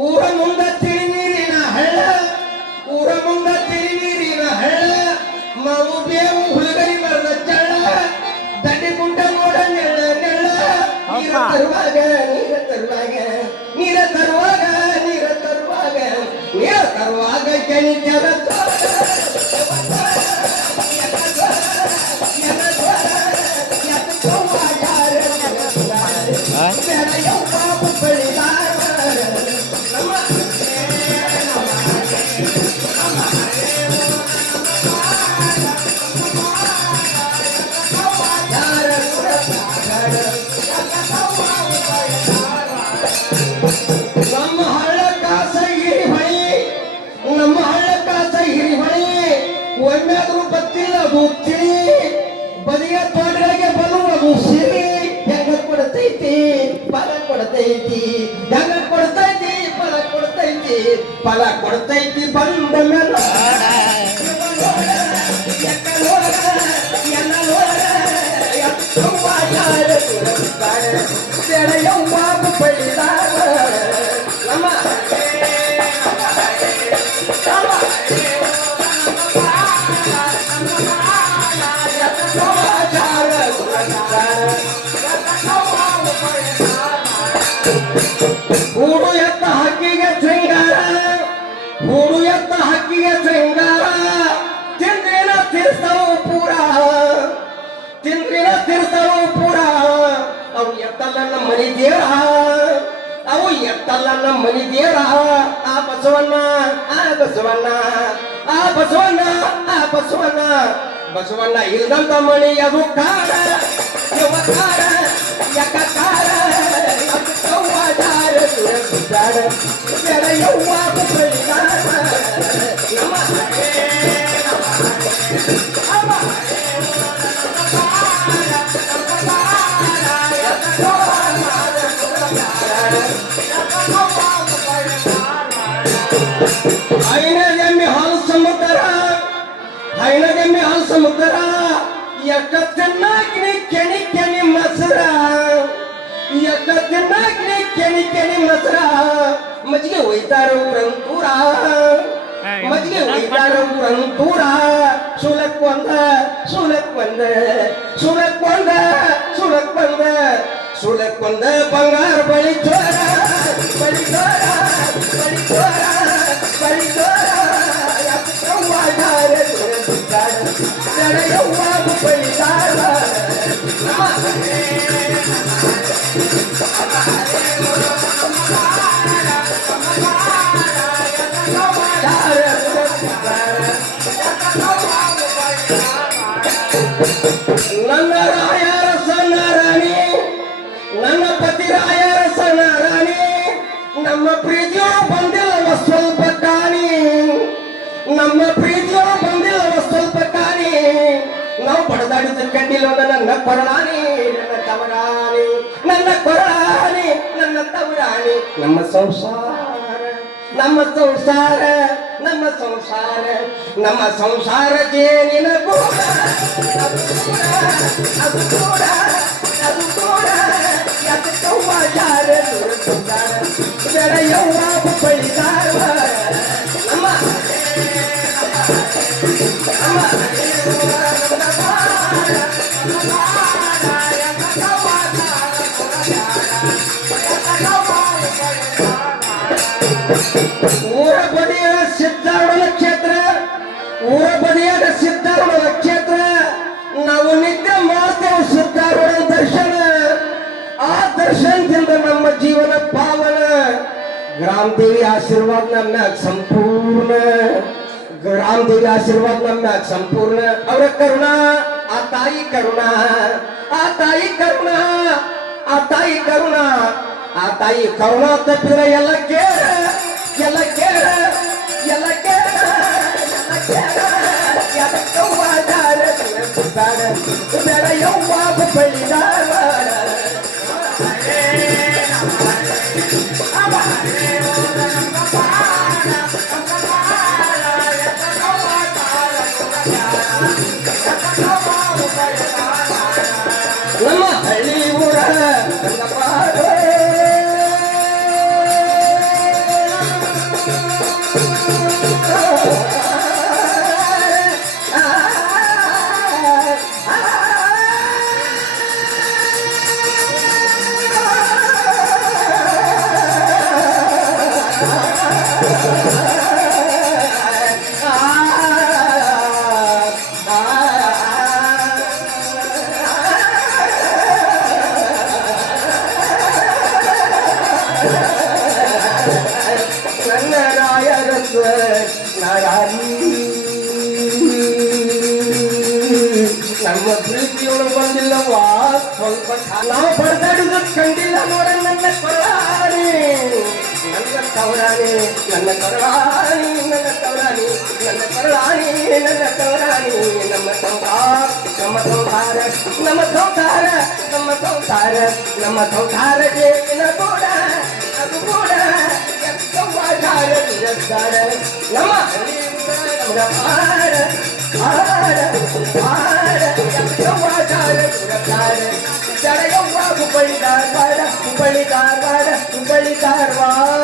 ಊರ ಮುಂದ ತಿಳಿ ನೀರಿನ ಹಳ್ಳ ಊರ ಮುಂದ ತಿಳಿ ನೀರಿನ ಹಳ್ಳ ಮಾವು ಬೇವು ಹುಡುಗರಿ ಮರದ ಚಳ್ಳ ದಂಡಿ ಗುಂಡ ನೋಡ ನೆಳ್ಳ ನೆಳ್ಳ ನೀರ ತರುವಾಗ ನೀರ ತರುವಾಗ ನೀರ ತರುವಾಗ ನೀರ ತರುವಾಗ ನೀರ ತರುವಾಗ ಕೆಣಿತ್ಯದ ಒಮ್ಮೆಯಾದ್ರೂ ಬತ್ತಿಲ್ಲ ಅದು ತಿಳಿ ಬದಿಯ ತೋಟಗಳಿಗೆ ಬರುವುದು ಸಿರಿ ಹೆಂಗ ಕೊಡ್ತೈತಿ ಫಲ ಕೊಡ್ತೈತಿ ಹೆಂಗ ಕೊಡ್ತೈತಿ ಫಲ ಕೊಡ್ತೈತಿ ಫಲ ಕೊಡ್ತೈತಿ ಬಂದ ಮೇಲೆ ಹೂಡು ಎತ್ತ ಹಕ್ಕಿಗೆ ಶೃಂಗಾರ ಹೂಡು ಎತ್ತ ಹಕ್ಕಿಗೆ ಶೃಂಗಾರ ತಿಂದ್ರಿನ ತಿರ್ಸ್ತವು ಪೂರ ತಿಂದ್ರಿನ ತಿರ್ಸ್ತವು ಪೂರ ಅವು ಎತ್ತಲ್ಲ ನಮ್ಮ ಮನಿ ದೇವರ ಅವು ಎತ್ತಲ್ಲ ನಮ್ಮ ಮನಿ ದೇವರ ಆ ಬಸವಣ್ಣ ಆ ಬಸವಣ್ಣ ಆ ಬಸವಣ್ಣ ಆ ಬಸವಣ್ಣ ಬಸವಣ್ಣ ಇಲ್ದಂತ ಮಣಿ ಅದು ಕಾರ ಯುವಕಾರ ಯಕಾರ ಹೈನದೆಮ್ಮೆ ಹಾಲು ಸಮುದ್ರ ಹೈನದೆಮ್ಮೆ ಹಾಲು ಸಮುದ್ರ ಎಷ್ಟ ಚೆನ್ನಾಗಿ ಕೆಣಿ ಕೆಣಿ ಮಸರ ಎಷ್ಟ ಚೆನ್ನಾಗಿ ಕೆಣಿ ಕೆಣಿ ಮಸರ ಮಜ್ಜಿಗೆ ಒಯ್ತಾರ ಊರಂತೂರ ಮಜ್ಜಿಗೆ ಒಯ್ತಾರ ಊರಂತೂರ ಸುಲಕ್ ಒಂದ ಸುಲಕ್ ಒಂದ ಸುಲಕ್ ಒಂದ ಸುಲಕ್ ಒಂದ ಸುಲಕ್ ಒಂದ ಬಂಗಾರ ಬಳಿ ಚೋರ ಬಳಿ ಚೋರ ಬಳಿ ಚೋರ ಬಳಿ ಚೋರ ನನ್ನ ರಾಯರ ಸಣ್ಣ ರಾಣಿ ನನ್ನ ಪತಿ ರಾಯರ ಸಣ್ಣ ರಾಣಿ ನಮ್ಮ ಪ್ರೀತಿಯೋ ಬಂದಿಲ್ಲವ ಸ್ವಲ್ಪ ಕಾಣಿ ನಮ್ಮ ಪ್ರೀತಿಯೋ ಬಂದಿಲ್ಲವ ಸ್ವಲ್ಪ ಕಾಣಿ ನಾವು ಬಡದಾಡಿದ ಕಂಡಿಲ್ಲ ನನ್ನ ಕೊರಳಾನಿ ನನ್ನ ತವರಾಣಿ ನನ್ನ ಕೊರಳಾನಿ ನನ್ನ ತವರಾಣಿ ನಮ್ಮ ಸಂಸಾರ ನಮ್ಮ ಸಂಸಾರ ನಮ್ಮ ಸಂಸಾರ ನಮ್ಮ ಸಂಸಾರ ಜೇನಿನ ಗೂಡ ಅದು ಕೂಡ ಅದು ಕೂಡ ಅದು ಕೂಡ ಯಾರ ಬೆಳೆಯವ್ವ ಬಳಿದಾರ ನಮ್ಮ ಊರ ಬದಿಯ ಸಿದ್ಧಾರೂಢ ಕ್ಷೇತ್ರ ಊರ ಬದಿಯಾದ ಸಿದ್ಧಾರೂಢ ಕ್ಷೇತ್ರ ನಾವು ನಿತ್ಯ ಮಾಡ್ತೇವೆ ಸಿದ್ಧಾರೂಢ ದರ್ಶನ ಆ ದರ್ಶನದಿಂದ ನಮ್ಮ ಜೀವನ ಪಾವನ ಗ್ರಾಮದೇವಿ ಆಶೀರ್ವಾದ ನಮ್ಮ ಸಂಪೂರ್ಣ ಗ್ರಾಮದೇವಿ ಆಶೀರ್ವಾದ ನಮ್ಮ ಸಂಪೂರ್ಣ ಅವರ ಕರುಣಾ ಆ ತಾಯಿ ಕರುಣಾ ಆ ತಾಯಿ ಕರುಣಾ ಆ ತಾಯಿ ಕರುಣಾ ಆ ತಾಯಿ ಕರುಣಾ ತಪ್ಪಿರ ಎಲ್ಲ ಕೇಳ ಎಲ್ಲ ಕೇಳ ಎಲ್ಲ ಕೇಳ ಎಲ್ಲ ಕೇಳ ಯವ್ವ ಬೇಡ ಯವ್ವ ಬಳಿದಾರ ನಮ್ಮ ಹಳ್ಳಿ ಊರ ನನ್ನ ರಾಯರಸ ನಾರಾಯಿ ನಮ್ಮ ಪ್ರೀತಿಯೊಳಗೆ ಬಂದಿಲ್ಲವಾ ಸ್ವಲ್ಪ ನಾವು ಬಡದಾಡುದು ಕಂಡಿಲ್ಲ ನೋಡ ನನ್ನ ಕೊರಾಣಿ ನನ್ನ ತವರಾಣಿ ನನ್ನ ಕೊರಳಾಣಿ ನನ್ನ ತವರಾಣಿ ನನ್ನ ಕೊರಳಾಣಿ ನನ್ನ ತವರಾಣಿ ನಮ್ಮ ಸಂಸಾರ ನಮ್ಮ ಸಂಸಾರ ನಮ್ಮ ಸಂಸಾರ ನಮ್ಮ ಸಂಸಾರ ನಮ್ಮ ಸಂಸಾರ ಜೇನ ಕೂಡ ಅದು ಕೂಡ ಎತ್ತವಾಚಾರ ದುರಸ್ಕಾರ ನಮ್ಮ ನಮ್ಮ ಹಾರ ಹಾರ ಹಾರ ಎತ್ತವಾಚಾರ ದುರಸ್ಕಾರ ಜಡಗವ್ವ ಹುಬ್ಬಳ್ಳಿ ಧಾರವಾಡ ಹುಬ್ಬಳ್ಳಿ ಧಾರವಾಡ ಹುಬ್ಬಳ್ಳಿ ಧಾರವಾಡ